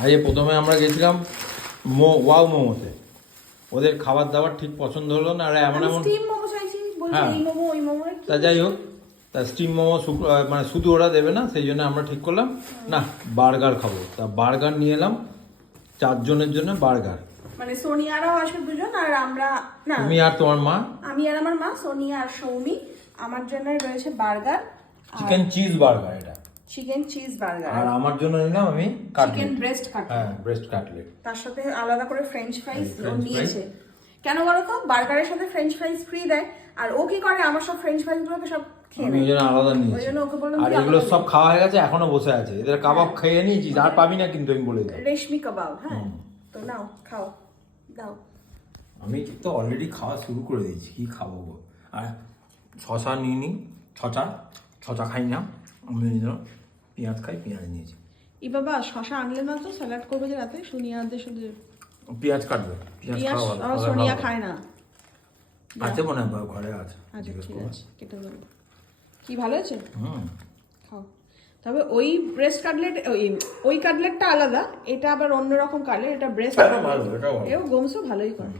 আজকে প্রথমে আমরা গেছিলাম ওয়াও মোমোতে। ওদের খাবার দাবার ঠিক পছন্দ হলো না, আর এমন স্টিম মোমো চাইছি, বলছে হ্যাঁ। এই মোমো ওই মোমো। তা যাই হোক, তা স্টিম মোমো মানে শুধু ওরা দেবে না, সেই জন্য আমরা ঠিক করলাম না বার্গার খাবো। তা বার্গার নিয়ে এলাম 4 জনের জন্য বার্গার। মানে সোনিয়ারাও আসবে 2 জন, আর আমরা না, তুমি আর তোমার মা। আমি আর আমার মা, সোনিয়া আর সৌমি। আমার জন্য রয়েছে বার্গার, চিকেন চিজ বার্গার, এটা চিকেন চিজ বার্গার। আর আমার জন্য নিলাম আমি চিকেন কাটলেট। Breast cutlet. হ্যাঁ, ব্রেস্ট কাটলেট। তার সাথে আলাদা করে ফ্রেঞ্চ ফ্রাইজ ফ্রেঞ্চ নিয়েছে। কেন বলো তো, বার্গারের সাথে ফ্রেঞ্চ ফ্রাইজ ফ্রি দেয়, আর ও কি করে আমার সব ফ্রেঞ্চ ফ্রাইজ গুলোকে সব খেয়ে আমি ওই নেয়। জন্য আলাদা ওই নিয়েছি। জন্য ওকে বললাম আর তুই এগুলো আলাদা সব নে। খাওয়া হয়ে গেছে, এখনো বসে আছে। এদের কাবাব খেয়ে নিয়েছি, আর পাবি না কিন্তু, আমি বলে দিই। রেশমি কাবাব, হ্যাঁ। তো নাও খাও, দাও। আমি তো অলরেডি খাওয়া শুরু করে দিয়েছি, কি খাবো গো। আর শশা নিয়ে নিই, ছচা খাই না আমি, পেঁয়াজ খাই, পেঁয়াজ নিয়েছি। ই বাবা, শশা আনলে না তো, স্যালাড করবে যে রাতে, সোনিয়াদের শুধু পেঁয়াজ কাটবে, পেঁয়াজ। খাওয়া ভালো, আমার শশা সোনিয়া খাওয়া খায় না। ভালো। আছে মনে হয় ঘরে আছে। আচ্ছা জিজ্ঞেস ঠিক করবো। আছে, কেটে দেবো। কি ভালো আছে? হুম। খাও। তবে ওই ব্রেস্ট কাটলেট, ওই কাটলেটটা আলাদা, এটা আবার অন্যরকম কাটলেট, এটা ব্রেস্ট এটা ভালো, এটা ভালো। এও গোমসও ভালোই করে।